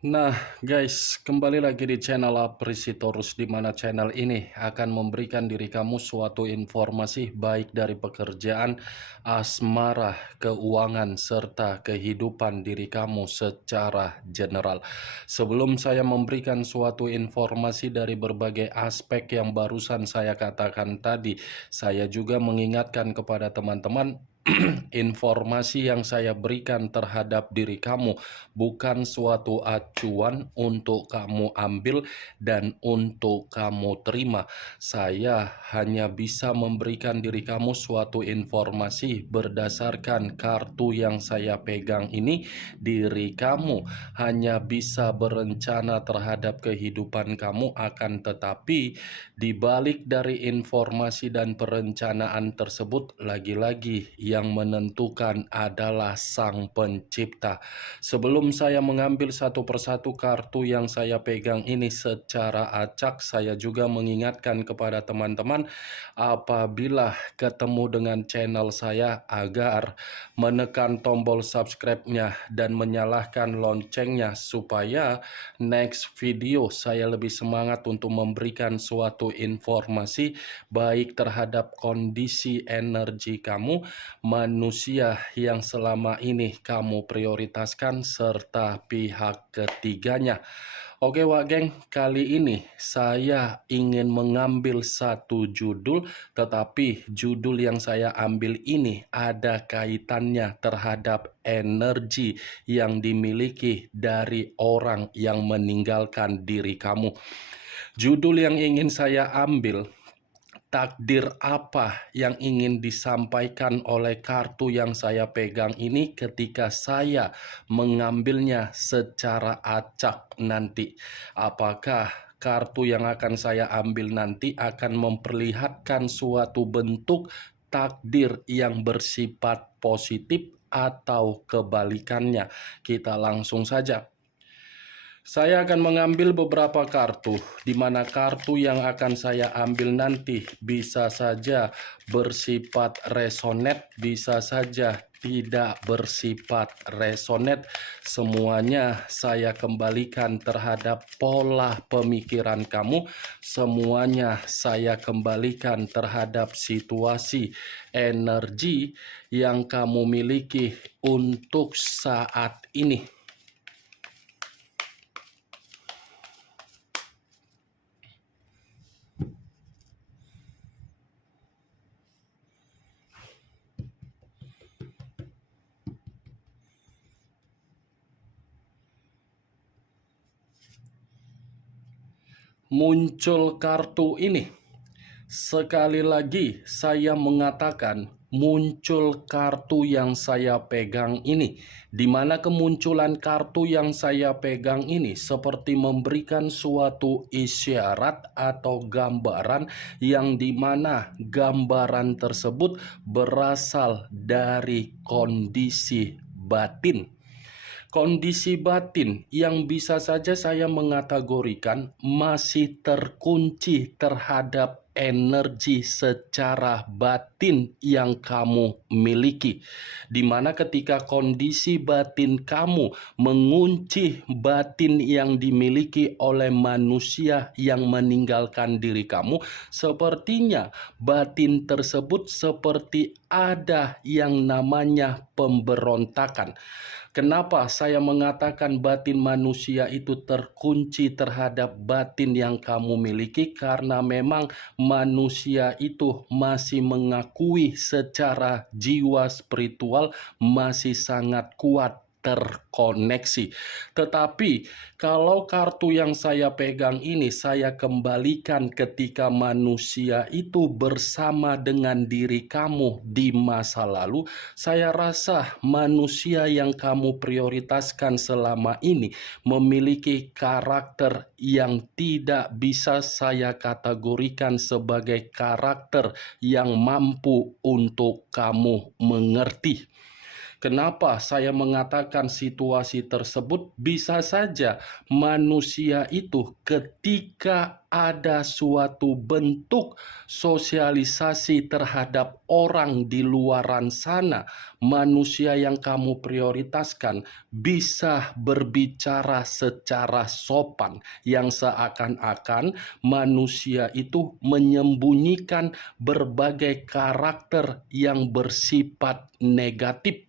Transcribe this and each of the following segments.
Nah, guys, kembali lagi di channel Aprisitorus, di mana channel ini akan memberikan diri kamu suatu informasi baik dari pekerjaan, asmara, keuangan, serta kehidupan diri kamu secara general. Sebelum saya memberikan suatu informasi dari berbagai aspek yang barusan saya katakan tadi, saya juga mengingatkan kepada teman-teman informasi yang saya berikan terhadap diri kamu bukan suatu acuan untuk kamu ambil dan untuk kamu terima. Saya hanya bisa memberikan diri kamu suatu informasi berdasarkan kartu yang saya pegang ini. Diri kamu hanya bisa berencana terhadap kehidupan kamu, akan tetapi di balik dari informasi dan perencanaan tersebut, lagi-lagi yang menentukan adalah Sang Pencipta. Sebelum saya mengambil satu persatu kartu yang saya pegang ini secara acak, saya juga mengingatkan kepada teman-teman apabila ketemu dengan channel saya agar menekan tombol subscribe-nya dan menyalakan loncengnya supaya next video saya lebih semangat untuk memberikan suatu informasi baik terhadap kondisi energi kamu, manusia yang selama ini kamu prioritaskan, serta pihak ketiganya. Oke Wak Geng, kali ini saya ingin mengambil satu judul, tetapi judul yang saya ambil ini ada kaitannya terhadap energi yang dimiliki dari orang yang meninggalkan diri kamu. Judul yang ingin saya ambil, takdir apa yang ingin disampaikan oleh kartu yang saya pegang ini ketika saya mengambilnya secara acak nanti. Apakah kartu yang akan saya ambil nanti akan memperlihatkan suatu bentuk takdir yang bersifat positif atau kebalikannya? Kita langsung saja. Saya akan mengambil beberapa kartu, di mana kartu yang akan saya ambil nanti bisa saja bersifat resonate, bisa saja tidak bersifat resonate. Semuanya saya kembalikan terhadap pola pemikiran kamu, semuanya saya kembalikan terhadap situasi energi yang kamu miliki untuk saat ini. Muncul kartu ini. Sekali lagi saya mengatakan muncul kartu yang saya pegang ini, di mana kemunculan kartu yang saya pegang ini seperti memberikan suatu isyarat atau gambaran yang dimana gambaran tersebut berasal dari kondisi batin. Kondisi batin yang bisa saja saya mengategorikan masih terkunci terhadap energi secara batin yang kamu miliki, di mana ketika kondisi batin kamu mengunci batin yang dimiliki oleh manusia yang meninggalkan diri kamu, sepertinya batin tersebut seperti ada yang namanya pemberontakan. Kenapa saya mengatakan batin manusia itu terkunci terhadap batin yang kamu miliki? Karena memang manusia itu masih mengakui secara jiwa spiritual masih sangat kuat terkoneksi. Tetapi kalau kartu yang saya pegang ini saya kembalikan ketika manusia itu bersama dengan diri kamu di masa lalu, saya rasa manusia yang kamu prioritaskan selama ini memiliki karakter yang tidak bisa saya kategorikan sebagai karakter yang mampu untuk kamu mengerti. Kenapa saya mengatakan situasi tersebut? Bisa saja manusia itu ketika ada suatu bentuk sosialisasi terhadap orang di luaran sana, manusia yang kamu prioritaskan bisa berbicara secara sopan, yang seakan-akan manusia itu menyembunyikan berbagai karakter yang bersifat negatif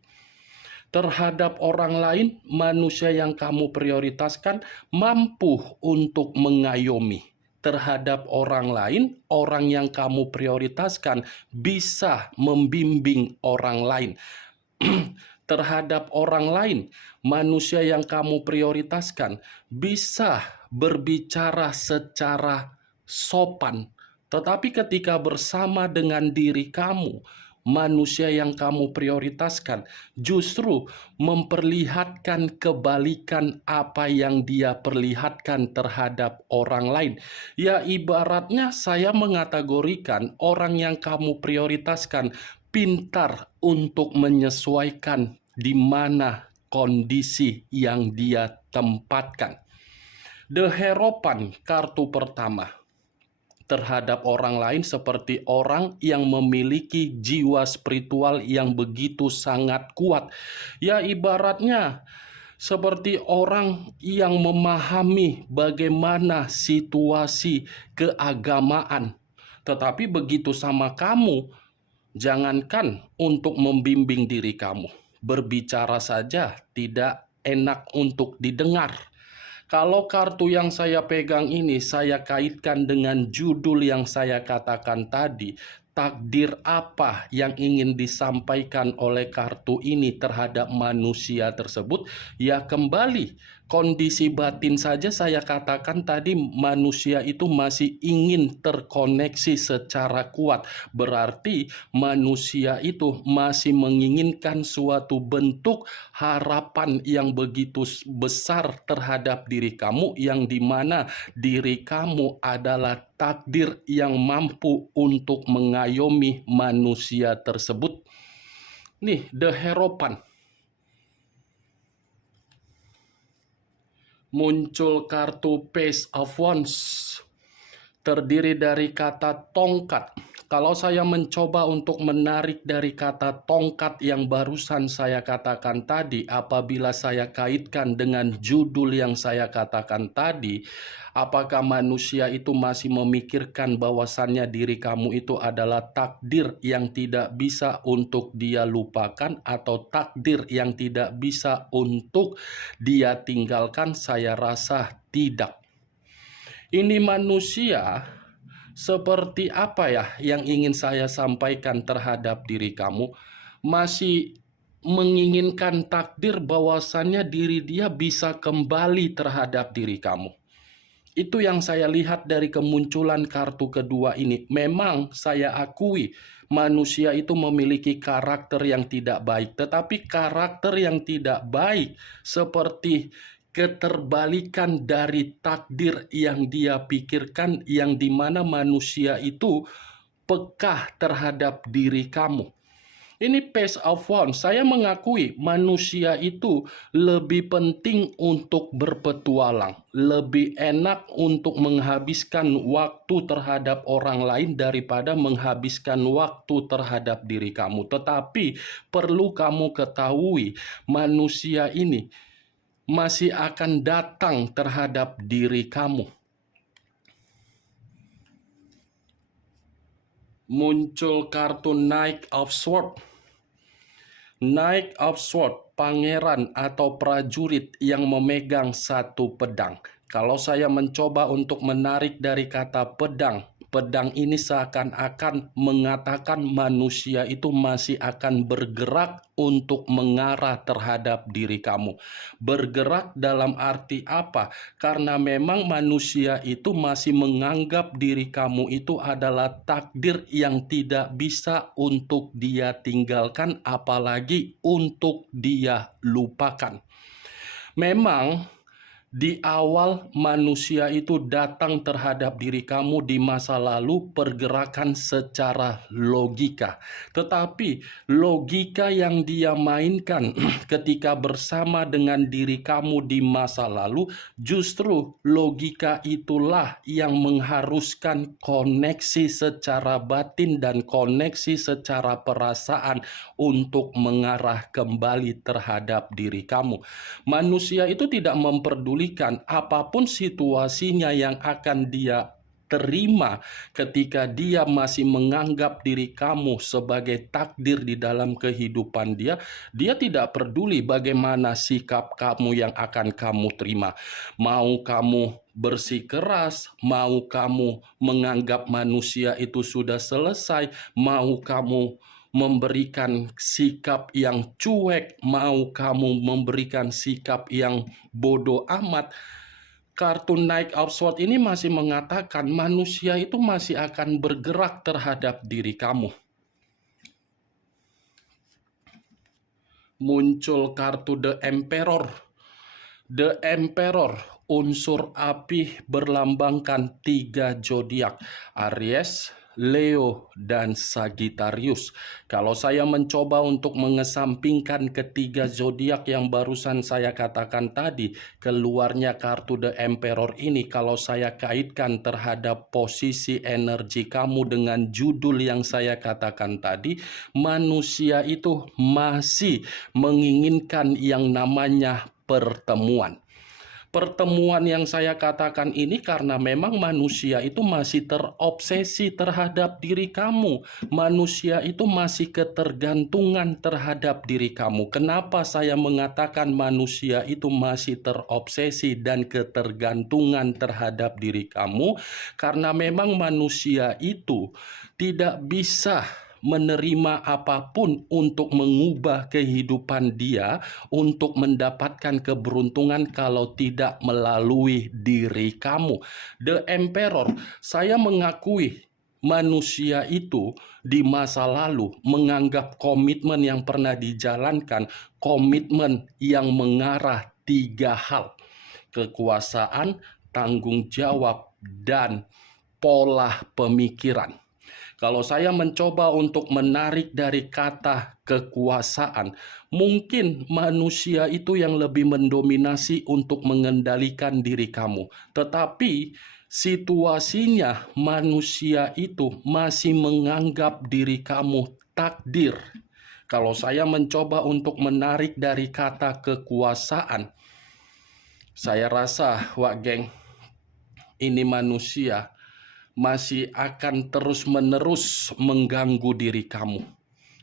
terhadap orang lain. Manusia yang kamu prioritaskan mampu untuk mengayomi. Terhadap orang lain, orang yang kamu prioritaskan bisa membimbing orang lain. Terhadap orang lain, manusia yang kamu prioritaskan bisa berbicara secara sopan. Tetapi ketika bersama dengan diri kamu, manusia yang kamu prioritaskan justru memperlihatkan kebalikan apa yang dia perlihatkan terhadap orang lain. Ya, ibaratnya saya mengategorikan orang yang kamu prioritaskan pintar untuk menyesuaikan di mana kondisi yang dia tempatkan. Deherapan kartu pertama terhadap orang lain seperti orang yang memiliki jiwa spiritual yang begitu sangat kuat. Ya, ibaratnya seperti orang yang memahami bagaimana situasi keagamaan. Tetapi begitu sama kamu, jangankan untuk membimbing diri kamu, berbicara saja tidak enak untuk didengar. Kalau kartu yang saya pegang ini saya kaitkan dengan judul yang saya katakan tadi, takdir apa yang ingin disampaikan oleh kartu ini terhadap manusia tersebut? Ya, kembali kondisi batin saja saya katakan tadi, manusia itu masih ingin terkoneksi secara kuat. Berarti manusia itu masih menginginkan suatu bentuk harapan yang begitu besar terhadap diri kamu, yang dimana diri kamu adalah takdir yang mampu untuk mengayomi manusia tersebut. Nih, deherapan. Muncul kartu Page of Wands, terdiri dari kata tongkat. Kalau saya mencoba untuk menarik dari kata tongkat yang barusan saya katakan tadi, apabila saya kaitkan dengan judul yang saya katakan tadi, apakah manusia itu masih memikirkan bahwasannya diri kamu itu adalah takdir yang tidak bisa untuk dia lupakan atau takdir yang tidak bisa untuk dia tinggalkan? Saya rasa tidak. Ini manusia seperti apa ya yang ingin saya sampaikan terhadap diri kamu? Masih menginginkan takdir bahwasannya diri dia bisa kembali terhadap diri kamu. Itu yang saya lihat dari kemunculan kartu kedua ini. Memang saya akui manusia itu memiliki karakter yang tidak baik, tetapi karakter yang tidak baik seperti keterbalikan dari takdir yang dia pikirkan, yang dimana manusia itu peka terhadap diri kamu. Ini Page of Wands. Saya mengakui manusia itu lebih penting untuk berpetualang, lebih enak untuk menghabiskan waktu terhadap orang lain daripada menghabiskan waktu terhadap diri kamu. Tetapi perlu kamu ketahui, manusia ini masih akan datang terhadap diri kamu. Muncul kartu Knight of Swords. Knight of Swords, pangeran atau prajurit yang memegang satu pedang. Kalau saya mencoba untuk menarik dari kata pedang, pedang ini seakan-akan mengatakan manusia itu masih akan bergerak untuk mengarah terhadap diri kamu. Bergerak dalam arti apa? Karena memang manusia itu masih menganggap diri kamu itu adalah takdir yang tidak bisa untuk dia tinggalkan, apalagi untuk dia lupakan. Memang Di awal manusia itu datang terhadap diri kamu di masa lalu pergerakan secara logika. Tetapi logika yang dia mainkan ketika bersama dengan diri kamu di masa lalu, justru logika itulah yang mengharuskan koneksi secara batin dan koneksi secara perasaan untuk mengarah kembali terhadap diri kamu. Manusia itu tidak memperdulikan apapun situasinya yang akan dia terima ketika dia masih menganggap diri kamu sebagai takdir di dalam kehidupan dia. Dia tidak peduli bagaimana sikap kamu yang akan kamu terima. Mau kamu bersikeras, mau kamu menganggap manusia itu sudah selesai, mau kamu memberikan sikap yang cuek, mau kamu memberikan sikap yang bodoh amat. Kartu Knight of Swords ini masih mengatakan manusia itu masih akan bergerak terhadap diri kamu. Muncul kartu The Emperor. The Emperor, unsur api berlambangkan 3 zodiak, Aries, Leo, dan Sagittarius. Kalau saya mencoba untuk mengesampingkan ketiga zodiak yang barusan saya katakan tadi, keluarnya kartu The Emperor ini kalau saya kaitkan terhadap posisi energi kamu dengan judul yang saya katakan tadi, manusia itu masih menginginkan yang namanya pertemuan. Pertemuan yang saya katakan ini karena memang manusia itu masih terobsesi terhadap diri kamu. Manusia itu masih ketergantungan terhadap diri kamu. Kenapa saya mengatakan manusia itu masih terobsesi dan ketergantungan terhadap diri kamu? Karena memang manusia itu tidak bisa menerima apapun untuk mengubah kehidupan dia, untuk mendapatkan keberuntungan kalau tidak melalui diri kamu. The Emperor, saya mengakui manusia itu di masa lalu menganggap komitmen yang pernah dijalankan, komitmen yang mengarah 3 hal: kekuasaan, tanggung jawab, dan pola pemikiran. Kalau saya mencoba untuk menarik dari kata kekuasaan, mungkin manusia itu yang lebih mendominasi untuk mengendalikan diri kamu. Tetapi situasinya manusia itu masih menganggap diri kamu takdir. Kalau saya mencoba untuk menarik dari kata kekuasaan, saya rasa, wak geng, ini manusia masih akan terus-menerus mengganggu diri kamu.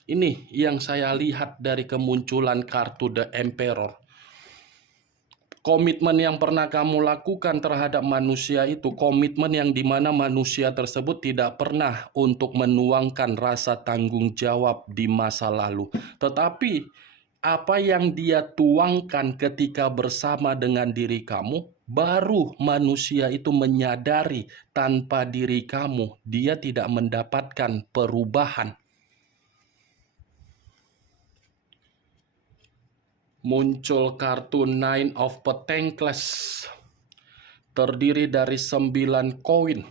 Ini yang saya lihat dari kemunculan kartu The Emperor. Komitmen yang pernah kamu lakukan terhadap manusia itu, komitmen yang dimana manusia tersebut tidak pernah untuk menuangkan rasa tanggung jawab di masa lalu. Tetapi apa yang dia tuangkan ketika bersama dengan diri kamu, baru manusia itu menyadari tanpa diri kamu, dia tidak mendapatkan perubahan. Muncul kartu Nine of Pentacles, terdiri dari 9 koin.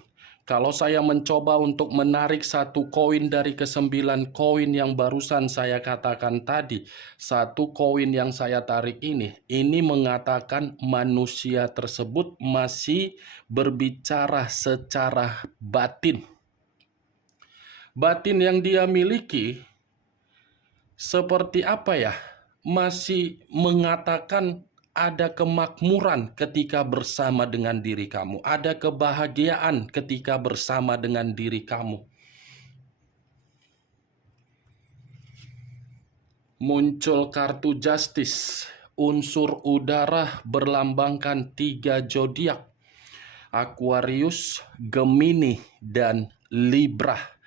Kalau saya mencoba untuk menarik satu koin dari ke-9 koin yang barusan saya katakan tadi, satu koin yang saya tarik ini mengatakan manusia tersebut masih berbicara secara batin. Batin yang dia miliki seperti apa ya? Masih mengatakan ada kemakmuran ketika bersama dengan diri kamu. Ada kebahagiaan ketika bersama dengan diri kamu. Muncul kartu Justice. Unsur udara berlambangkan 3 zodiak: Aquarius, Gemini, dan Libra.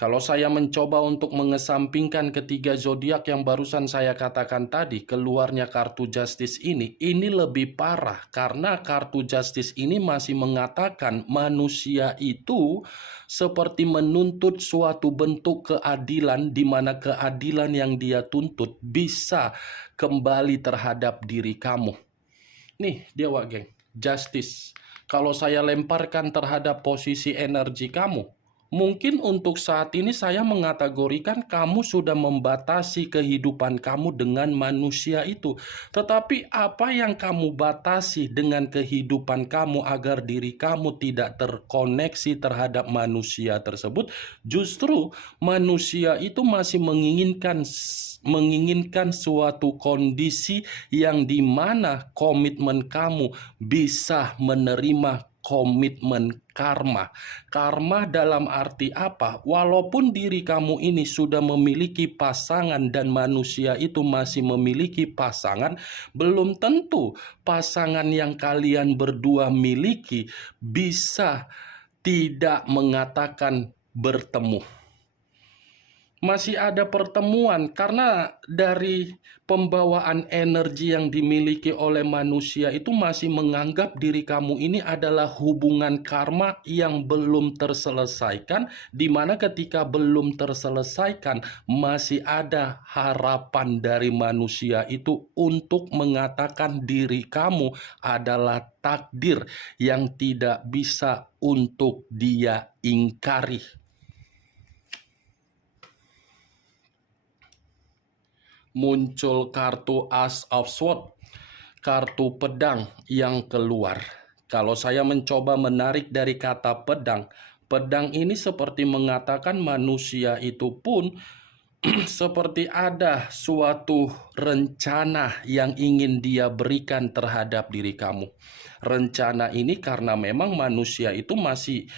Kalau saya mencoba untuk mengesampingkan ketiga zodiak yang barusan saya katakan tadi, keluarnya kartu Justice ini lebih parah karena kartu Justice ini masih mengatakan manusia itu seperti menuntut suatu bentuk keadilan, di mana keadilan yang dia tuntut bisa kembali terhadap diri kamu. Nih dia, wak geng. justice. Kalau saya lemparkan terhadap posisi energi kamu, mungkin untuk saat ini saya mengategorikan kamu sudah membatasi kehidupan kamu dengan manusia itu. Tetapi apa yang kamu batasi dengan kehidupan kamu agar diri kamu tidak terkoneksi terhadap manusia tersebut, justru manusia itu masih menginginkan suatu kondisi yang dimana komitmen kamu bisa menerima komitmen karma. Karma dalam arti apa? Walaupun diri kamu ini sudah memiliki pasangan dan manusia itu masih memiliki pasangan, belum tentu pasangan yang kalian berdua miliki bisa tidak mengatakan bertemu. Masih ada pertemuan karena dari pembawaan energi yang dimiliki oleh manusia itu masih menganggap diri kamu ini adalah hubungan karma yang belum terselesaikan, di mana ketika belum terselesaikan masih ada harapan dari manusia itu untuk mengatakan diri kamu adalah takdir yang tidak bisa untuk dia ingkari. Muncul kartu Ace of Swords, kartu pedang yang keluar. Kalau saya mencoba menarik dari kata pedang, pedang ini seperti mengatakan manusia itu pun seperti ada suatu rencana yang ingin dia berikan terhadap diri kamu. Rencana ini karena memang manusia itu masih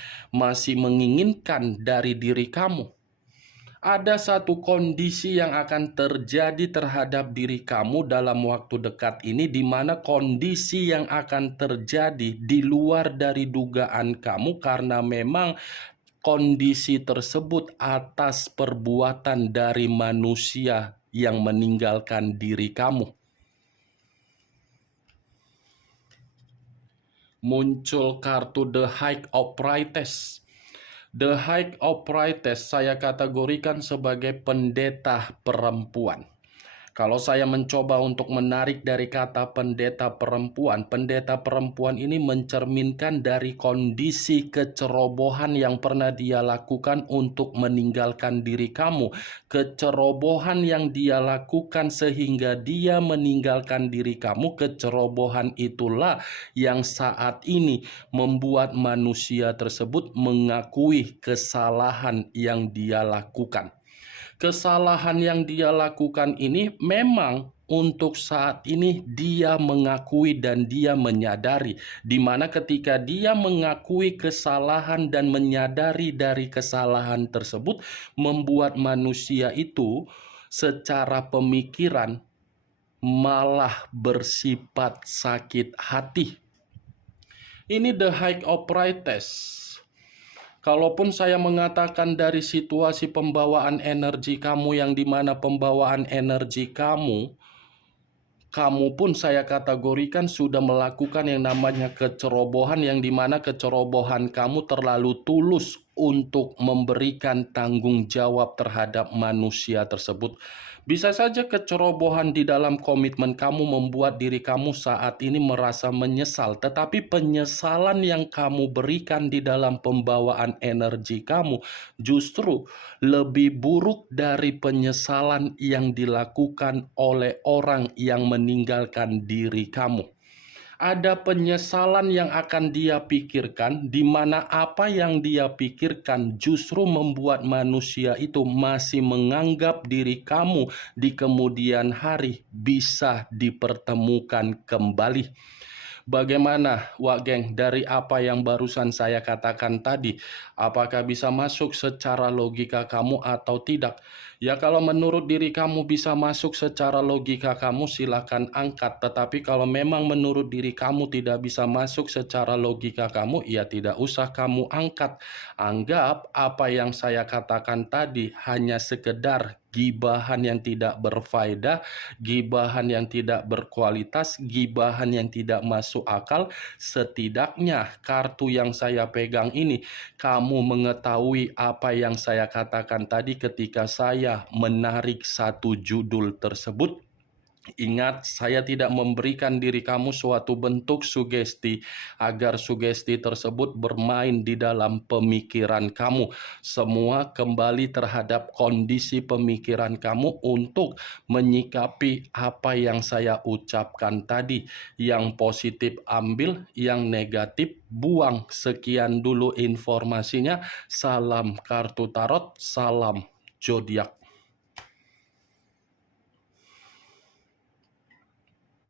menginginkan dari diri kamu. Ada satu kondisi yang akan terjadi terhadap diri kamu dalam waktu dekat ini, di mana kondisi yang akan terjadi di luar dari dugaan kamu karena memang kondisi tersebut atas perbuatan dari manusia yang meninggalkan diri kamu. Muncul kartu The High of Priestess. The High of Priestess saya kategorikan sebagai pendeta perempuan. Kalau saya mencoba untuk menarik dari kata pendeta perempuan ini mencerminkan dari kondisi kecerobohan yang pernah dia lakukan untuk meninggalkan diri kamu. Kecerobohan yang dia lakukan sehingga dia meninggalkan diri kamu, kecerobohan itulah yang saat ini membuat manusia tersebut mengakui kesalahan yang dia lakukan. Kesalahan yang dia lakukan ini memang untuk saat ini dia mengakui dan dia menyadari, di mana ketika dia mengakui kesalahan dan menyadari dari kesalahan tersebut membuat manusia itu secara pemikiran malah bersifat sakit hati. Ini The High of Priestess. Kalaupun saya mengatakan dari situasi pembawaan energi kamu yang dimana pembawaan energi kamu pun saya kategorikan sudah melakukan yang namanya kecerobohan, yang dimana kecerobohan kamu terlalu tulus untuk memberikan tanggung jawab terhadap manusia tersebut. Bisa saja kecerobohan di dalam komitmen kamu membuat diri kamu saat ini merasa menyesal, tetapi penyesalan yang kamu berikan di dalam pembawaan energi kamu justru lebih buruk dari penyesalan yang dilakukan oleh orang yang meninggalkan diri kamu. Ada penyesalan yang akan dia pikirkan, di mana apa yang dia pikirkan justru membuat manusia itu masih menganggap diri kamu di kemudian hari bisa dipertemukan kembali. Bagaimana, Wak Geng, dari apa yang barusan saya katakan tadi? Apakah bisa masuk secara logika kamu atau tidak? Ya, kalau menurut diri kamu bisa masuk secara logika kamu, silakan angkat. Tetapi kalau memang menurut diri kamu tidak bisa masuk secara logika kamu, ya tidak usah kamu angkat. Anggap apa yang saya katakan tadi hanya sekedar gibahan yang tidak berfaedah, gibahan yang tidak berkualitas, gibahan yang tidak masuk akal. Setidaknya kartu yang saya pegang ini, kamu mengetahui apa yang saya katakan tadi ketika saya menarik satu judul tersebut. Ingat, saya tidak memberikan diri kamu suatu bentuk sugesti agar sugesti tersebut bermain di dalam pemikiran kamu. Semua kembali terhadap kondisi pemikiran kamu untuk menyikapi apa yang saya ucapkan tadi. Yang positif ambil, yang negatif buang. Sekian dulu informasinya. Salam kartu tarot, salam zodiak.